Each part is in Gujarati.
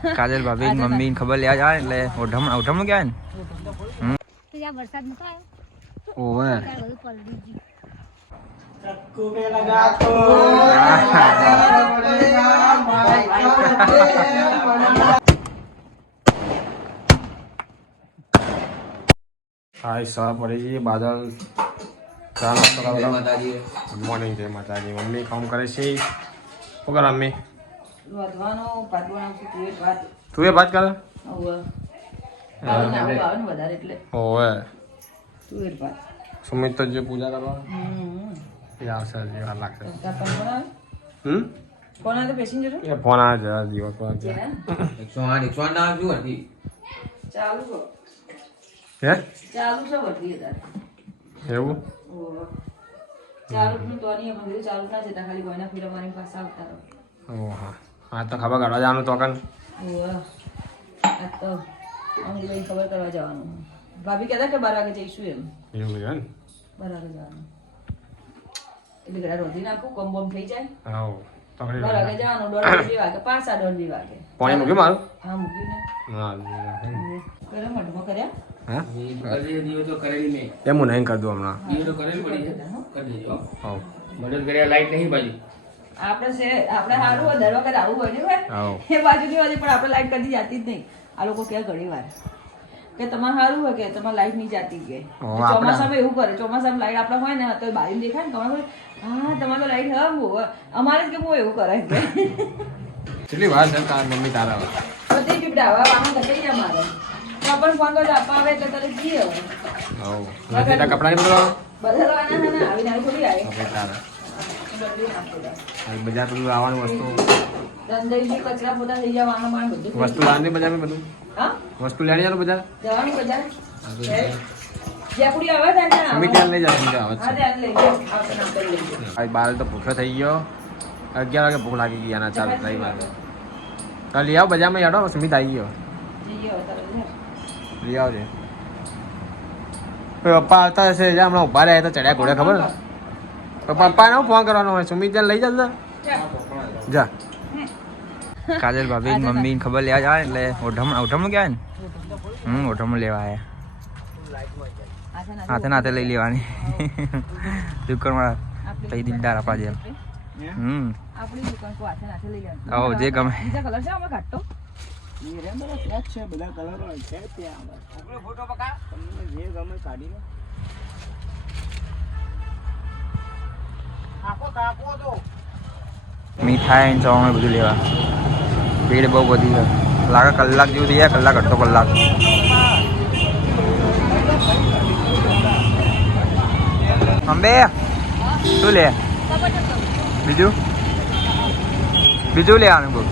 કાજલ ભાભી મમ્મી ખબર લેવા જાય એટલે ઓઢમ ઓઢમ ગયા ને? વરસાદ નતો આવ્યો? ઓવે ત્યાં બધું પલળી ગયું. હાય સવાર પડી બાદલ. ચા ગુડ મોર્નિંગ જય માતાજી. મમ્મી કામ કરે છે. શું કરે મમ્મી? વધવાનો ભાત બનાવશું તુવેર ભાત તું એ વાત કરે. હવે કાલે નાવું આવે ને વધારે એટલે. ઓવે તુવેર ભાત સુમિત તો જે પૂજા કરવા હમ. એ આવશે હજી વાર લાગશે. ચા પાણી બનાવે હમ? કોણ આવે પેસેન્જર એ ફોન આવે જરા દિવસ પર છે. ચાલુ છો. હે? ચાલુ છે વધી અત્યારે. એવું? ઓહો. ચાલુ જ નું તો નહીં પણ કીધું ચાલુ ના જતા ખાલી કોઈના ફીરા મારી પાસે આવતા રહો. ઓ હા તો ખબર કરવા જવાનું તો કન તો અમને ખબર કરવા જવાનું. ભાભી કહેતા કે બાર વાગે જઈશું એમ. એવું છે ને બાર વાગે જવાનું. એટલે ઘડા રોધી નાખું કમ બમ થઈ જાય. હાઉ બાર વાગે જવાનું દોઢ બે વાગે પાંચ સાડા દોઢ બે વાગે. પાણી મૂક્યું મારું? હા મૂક્યું ને. હા લીધા. ગરમ મઢમાં કર્યા? હા? એમ હું નહીં કરી દઉં હમણાં. હાઉ. આપણે છે આપણે સારું હોય દર વખત આવું હોય ને ભાઈ હાઉ એ બાજુની વાળી પણ આપણે લાઈટ કદી જાતી જ નહીં. આ લોકો કે ઘણી વાર. કે તમારે સારું હોય કે તમારે લાઈટ નહીં જાતી કે. ચોમાસામાં એવું કરે ચોમાસામાં લાઈટ આપણે હોય ને તો બાજુ દેખાય ને તમારે હા તમારે લાઈટ હા અમારે જ કે બહુ એવું કરે. કે કેટલી વાર છે તાર મમ્મી તારા બધી પીપડા હવે વાહન ઘટી જાય મારે. તો આપણને ફોન કરજો આપવા આવે એટલે હવે. હાઉ નથી તારા કપડાં નહીં બદલવા બદલવાના ના ના આવીને આવી થોડી આવે બજાર બધું લાવવાનું વસ્તુ. કચરા પોતા થઈ જવાનું માણ બધું વસ્તુ લાવવાની બજારમાં બધું? હા? વસ્તુ લેવાની જવાનું બજાર? જવાનું બજાર? બાર તો ભૂખ્યો થઈ ગયો. અગિયાર વાગે ભૂખ લાગી ગઈ આના ચાલુ થઈ મારે. લઈ આવો બજારમાં યાડો સ્મિત આવી ગયો. લઈ આવજે. પપ્પા આવતા હશે હમણાં ઊભા રહ્યા તો ચડ્યા ઘોડે ખબર? ને તો પપ્પાને ફોન કરવાનો હોય સુમિત ત્યાં લઈ જશે જા. કાજલ ભાભી મમ્મી ખબર લેવા જાય એટલે ઓઢમ ઓઢમ ગયા ને? હમ ઓઢમ લેવા આયા. હાથે નાથે હાથે લઈ લેવાની. દુકાનમાં પછી તઈ દિલદાર આપણા જેમ. હમ. આપણી દુકાન કો હાથે નાથે લઈ લેવાનું. આવો જે ગમે. બીજા કલર છે આમાં કાઢતો મીઠાઈ ચવાણું બધું લેવા. ભીડ બહુ વધી છે. લાગે કલાક જેવું થઈ જાય કલાક અડધો કલાક. અંબે શું લે? બીજું? બીજું લેવાનું બહુ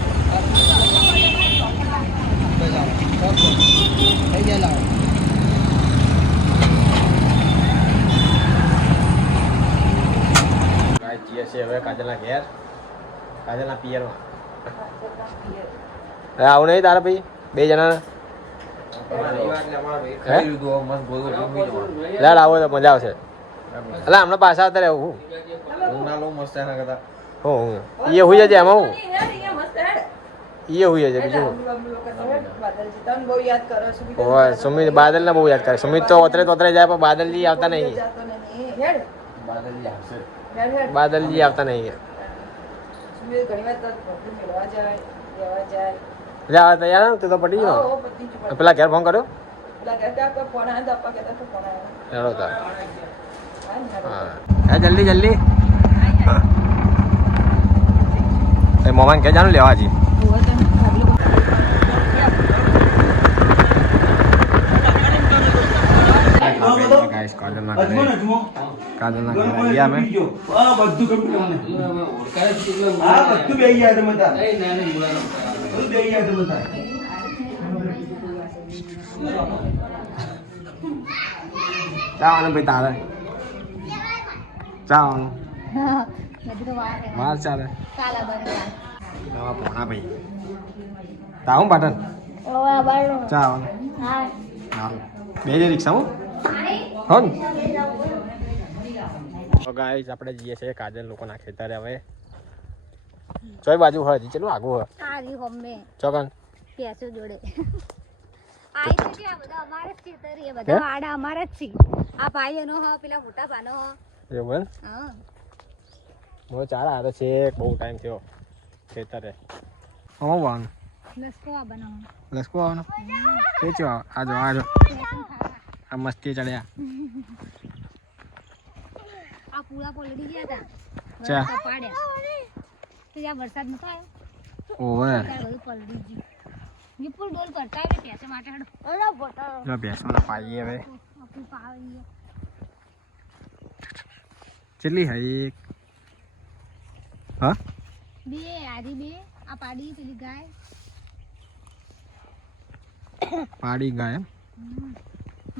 ગાય જઈએ છીએ હવે કાજલના ઘેર. કાજલના પિયરમાં. એ આવું નહીં તારા ભાઈ? બે જણા લાડ આવો તો મજા આવશે. એટલે હમણાં પાછા આવતા રહેવું હું. હું એ હુઈ જજે એમાં હું. એ હુઈ જજે બીજું હું. તને બહુ યાદ કરો છો બીજા સુમિત તો બહુ યાદ કરે. સુમિત તો ઓતરે તોતરે જાય પણ બાદલજી આવતા નહીં. નહીં. બાદલજી આવતા નહીં જા તૈયાર તું તો પટી ગયો. પેલા ઘેર ફોન કર્યો? આવ્યો તો હા જલ્દી જલ્દી. મોમાન કે જાણું લેવા જી ઊભો તો ભાગલો બધો. ગાઈસ કાજલના ઘરે કાજલના ઘરે આવ્યા અમે. આ તારે. બધું તો વાર હે. વાર ચાલે. કાલા બરવા. નવા પોણા ભાઈ. તાવું પાટણ ઓવા બારનો. ચાવાનું હા. હારું બે રિક્ષા હું હો ને. ગાઈસ આપણે જઈએ છીએ કાજલ લોકોના ખેતરે હવે. ચોય બાજુ હોય હજી ચેલું આગું હોય? આ રી હોમે. ચોકન પેસો જોડે. આઈ તો કે બધા અમારે જ છે એ બધા આડા અમારે જ છે. આ ભાઈનો હો પેલા મોટા ભાનો હ એવું હા. હું ચાર આવ્યો છે બહુ ટાઈમ થયો ખેતરે. હો વાન લસકો આ બનાવો લસકો આવો એ ચો આ જો આ જો. આ મસ્તી ચડ્યા. આ પૂળા પલળી ગયા ચા. પાડ્યા. તો જ્યાં વરસાદ નતો આવ્યો ઓવે. બધું પલડી ગયું. વિપુલ ડોલ કરતા આવે પેસે માટે હડો. ઓલા બોટલ જો બેસવાનો પાઈએ હવે. આપું પાવી કેટલી હે એક? હા? બે આરી બે. આ પાડી પેલી ગાય. પાડી ગાય.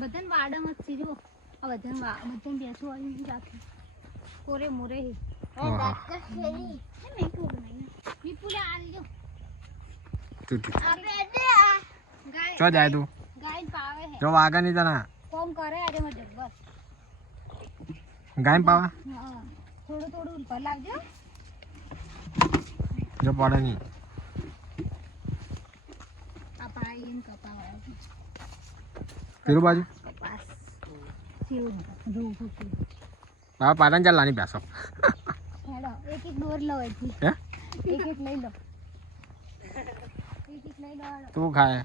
બધાને વાડામાં જ છે જો આ બધાને વા બધાને બેસો આવી રાખી. કોરે મોરે હે ઓહો. વિપુલે આ લીધો તું તું. ગાય ચો જાય તું ગાય પાવે હે જો વાગે નહીં તને કોમ કરે આજે મત જબ્બર ગાય પાવા હા થોડું થોડું ઉપર લાવજો જો પડે નહીં આ પાઈ એને કપાવા પેલું બાજુ કપાસ બાબા પાટણ ચાલ લાની પ્યાસો હેડો એક એક દોર લો એથી હે? એક એક લઈ લો. એક એક લઈ લો તું ખાય?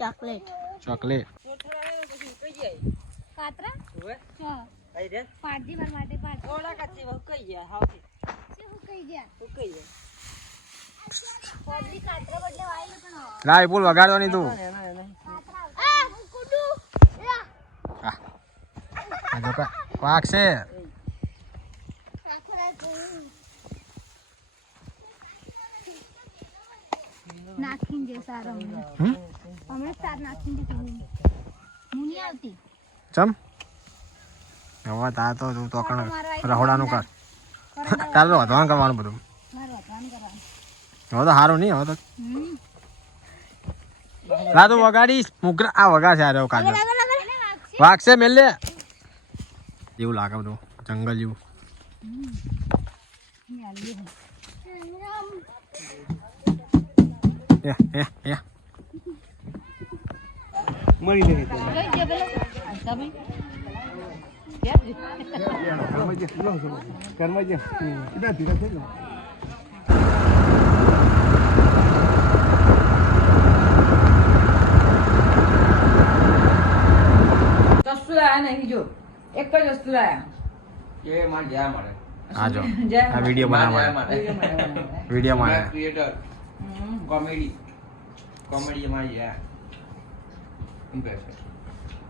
ચોકલેટ. ચોકલેટ. કાતરા ચો પાડજી માર માટે પાડ શું કઈ ગયા? કાતરા બદલે વાઈ પણ લાય પુલ વગાડવાની તું. આ. કુડુ આ જો કા. છે. નાખીને જે સારો હમણાં સાર નાખીને જે હું નહીં આવતી? ચમ? હવે તા તો તું તો કણ રહોડાનું કર તારે તો વધવાનું કરવાનું બધું. હવે તો સારું નહીં હવે તો. હમ. વગાડીશ. મુકરા આ વગા છે લગા લગા લગા વાગશે મેલ એવું લાગે બધું જંગલ જેવું અહીં આલીએ હે. એ એ એ લઈ જે પેલો તમે કશું લાયા નહીં જો એક જ વસ્તુ લાયા. આ જો. આ વીડિયો બનાવવા વીડિયો માં ક્રિએટર કોમેડી કોમેડી માં યાર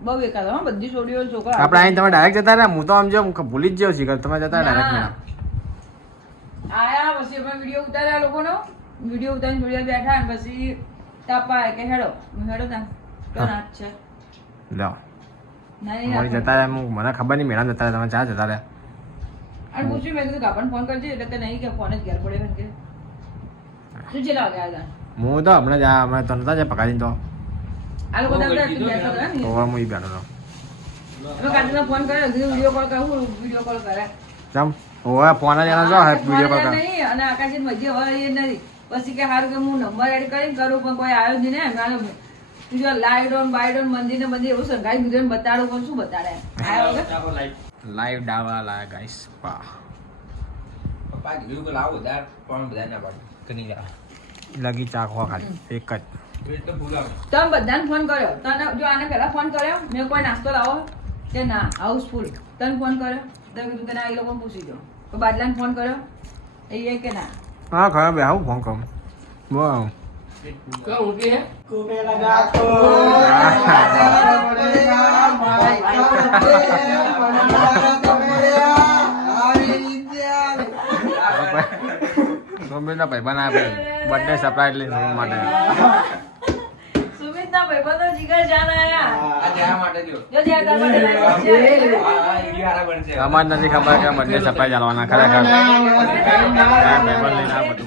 બહુ એકાદ હો બધી છોડીઓ છોકરા આપણે અહીં તમે ડાયરેક્ટ જતા રહ્યા હું તો આમ જો ભૂલી જ જાઉં છું તમે જતા ડાયરેક્ટ આયા પછી અમે વીડિયો ઉતાર્યા લોકોનો. વીડિયો ઉતારીને જોડે બેઠા અને પછી તાપા કે હેડો હેડો તો નાચ છે. લો. ના મારી જતા રહ્યા હું મને ખબર નહીં મેળા જતા રહ્યા તમે ચા જતા રહ્યા? અને પૂછ્યું મેં કીધું કાપણ ફોન કરજે એટલે કે નહીં કે ફોન જ ઘેર પડે એમ કે. શું ચેલા ગયા હતા? હું તો હમણાં જ આ હમણાં તો નતા જ પકાડીને તો. આ લોકો તો હું ઈ બેઠો તો ફોન કર્યો વીડિયો કોલ કરું વીડિયો કોલ કરે. જમ ઓવે ફોન જ એના જો વીડિયો કોલ કરે. નહીં અને આકાશી મજી હવે એ નથી. પછી કે હારું કે હું નંબર એડ કરીને કરું પણ કોઈ આવ્યો જ નહીં ને મારો તું જો લાઈડોન બાઈડોન મંદિર ને મંદિર એવું સંઘાઈ દીધું બતાડો પણ શું બતાડે? લાઈવ ડાવા લા ગાઈસ પા પપ્પા કીધું કે લાવો દાર પણ બધા ના પાડે કે નહીં લગી ચા ખો ખાલી એક જ. તમે બધાને ફોન કર્યો? તને જો આને પહેલા ફોન કર્યો? મેં કોઈ નાસ્તો લાવો? કે ના હાઉસફુલ તને ફોન કર્યો? તમે કીધું કે ના એ લોકો પૂછી દો. તો બાદલાને ફોન કર્યો? એ કે ના. હા ખરા બે આવું ફોન કરું. વાહ સોમબીરના ભાઈબંધ આપે બર્થડે સરપ્રાઈઝ લઈને માટે સુમિતના ભાઈબંધો જીગર જાન આયા અમાર નથી ખબર કે બર્થડે સરપ્રાઈઝ આલવાના ખરેખર ભાઈબંધ લઈને આ બધું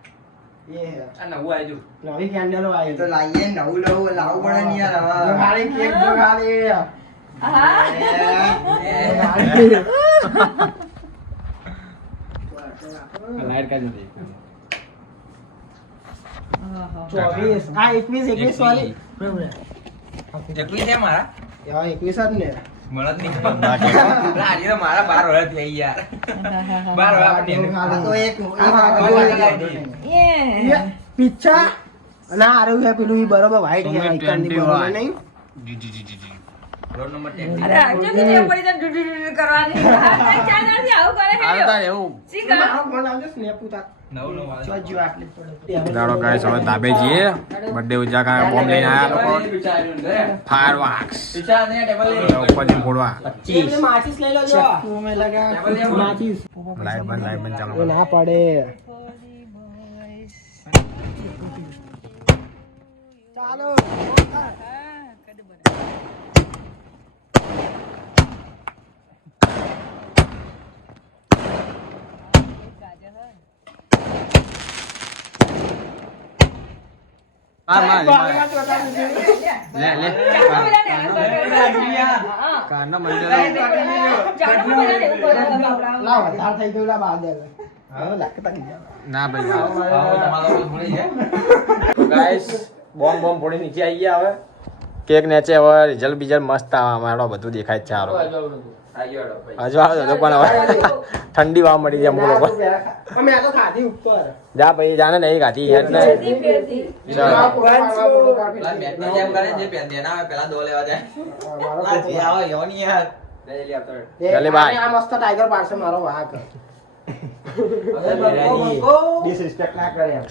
આ નવું આવી નવી કેન્ડલો આવી તો લાવીએ નવું નવું લાવવું પડે ને યાર હવે. ખાલી કેક જો ખાલી. હા. લાઈટ કાઢી નથી ચોવીસ. હા એકવીસ એકવીસ વાળી એકવીસ છે મારા? એકવીસ જ ને. મળત નહીં. પેલા આજે તો મારા બાર વર્ષ થઈ યાર બાર આરું છે પેલું બરોબર વાઈટ સુમિત આઈકન 21. બરોબર નહીં? રોડ નંબર 10 અરે આજે તો ટેવ પડી જાય ડુ ડુ ડુ ડુ કરવાની? દાડો ગાઈસ હવે ધાબે જઈએ. બર્થડે ઉજાગા બોમ્બ લઈને આયા લોકો. ફાયર વાક્સ પીછા ને ટેબલ ઉપર જઈને ફોડવા. પેલી માચીસ લઈ લો જો. મેં લગા માચીસ લાઈવ લાઈટ બંધ એ ના પડે. ચાલો માર માર માર. લે લે ચાકુ બધાને એવું કરે. હા. કારના મંદિર ચાકુ બધાને એવું કરે બાપડા. લાવ વધાર થઈ ગયું લા બાદ હવે લાગતા ગયા ના ભાઈ બોમ્બ બોમ્બ ફોડી નીચે આવી ગયા હવે. કેક નેચે હવે રિઝલ્ટ બીજલ મસ્ત આવે અમારો બધું દેખાય છે સારું આ ગયો હેડો ભાઈ. હજુ આવે તો પણ હવે ઠંડી વાવ મળી જાય અમુક લોકો. અમે તો ખાધી ઉપર. જા ભાઈ જાને નહીં ખાતી એટલે. ચાલો. આ મસ્ત ટાઈગર પાડશે મારો વાઘ. ડિસરિસ્પેક્ટ ના કરે એમ.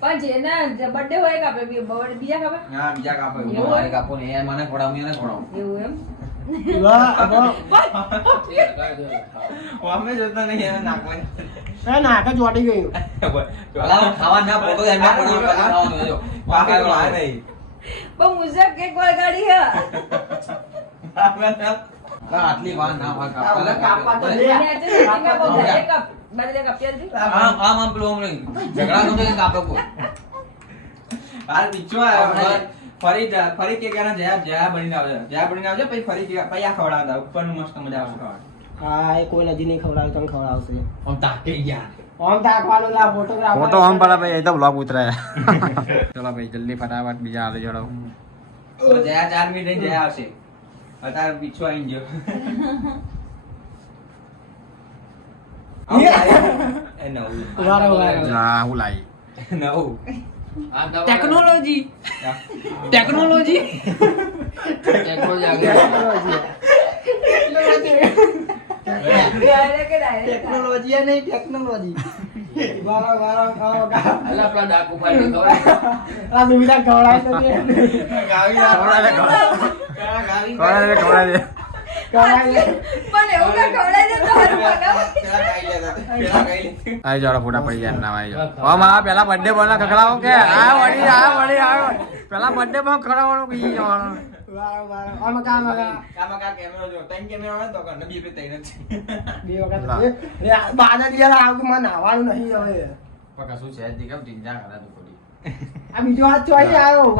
પણ જેના બર્થડે હોય કે આપણે બી- બીજા ખબર હા બીજા કાપો. મારે કાપો ને એ મને ખવડાવ મને ખવડાવ. એવું એમ? ખાવા ના ફોટો જો આટલી વાર ના વાર કાપવા કાપવા તો લે. બદલે કપિયા હતી આમ આમ આમ પેલું નહીં. ઝઘડા તો કે કાપો કો હાલ બીચો આવ્યો. ફરી ફરી કે ક્યાં જયા જયા બનીને આવજો. જયા બનીને આવજો પછી ફરી કે પછી આ ખવડાવતા ઉપરનું મસ્ત મજા આવશે હા એ કોઈ નજી નહીં ખવડાવે તમે ખવડાવશે. ઓમ તાકે યાર. આમ તાકવાનું લા ફોટોગ્રાફ ફોટો ઓમ પડા ભાઈ એ તો બ્લોગ ઉતરાયા. ચલો ભાઈ જલ્દી ફટાફટ બીજા આવે જોડો જયા ચાર મિનિટ જયા આવશે. અત્યારે પીછો આવી ગયો એ નવું વારો વારો. હા હું લાવી નવું ટેકનોલોજી ટેકનોલોજી ટેકનોલોજી એ નહીં ટેકનોલોજી વારો વારો. આપણા ડાકુ પાડી ખબર આ સુવિધા તો. ખવડાવે, ખવડાવે. આવી જાડો ફોટા પડી જાય ના આવી આ પેલા બર્થડે બોલા ખખડાવો કે? આ વળી આ વળી પેલા બર્થડે જવાનું? આ બીજો હાથ ચોઈ આવ્યો.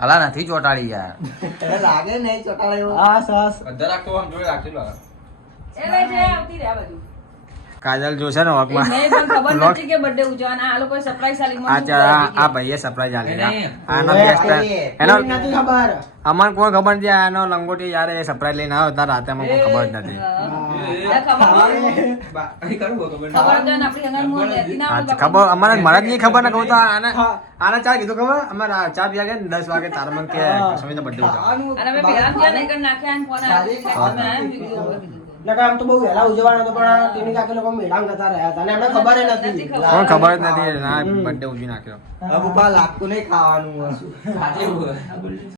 અલા નથી ચોટાડી યાર. લાગે નહીં ચોટાડે હા, સસ. બધા રાખતો આમ જોડે રાખજો એ આવતી રહે બધું. કાજલ જોશે ને એ વકમાં ખબર નથી કે બર્થડે ઉજવાના આ લોકો સરપ્રાઈઝ આલી. મને આ ચા- આ ભાઈએ સરપ્રાઈઝ આલી. આનો બેસ્ટ એનો નથી ખબર. અમને કોઈ ખબર નથી આનો લંગોટી યાર એ સરપ્રાઈઝ લઈને આવ્યો તાર રાતે અમને કોઈ ખબર જ નથી. ખબર અમારે મને જ નહીં ખબર ને કહું તો. આને આને ચા કીધું ખબર? અમારે ચા પીવા ગયા ને દસ વાગે તાર મને કે ઉજવવાનો. થયા ને એકણ નાખ્યા અમે આમ તો બહુ વહેલા ઉજવવાનો હતો પણ ટીની કાકી લોકો મેળામ જતા રહ્યા હતા. અને એમને ખબર નથી. ખબર. જ નથી. ના. ઉજવી નાખ્યો. નહીં ખાવાનું.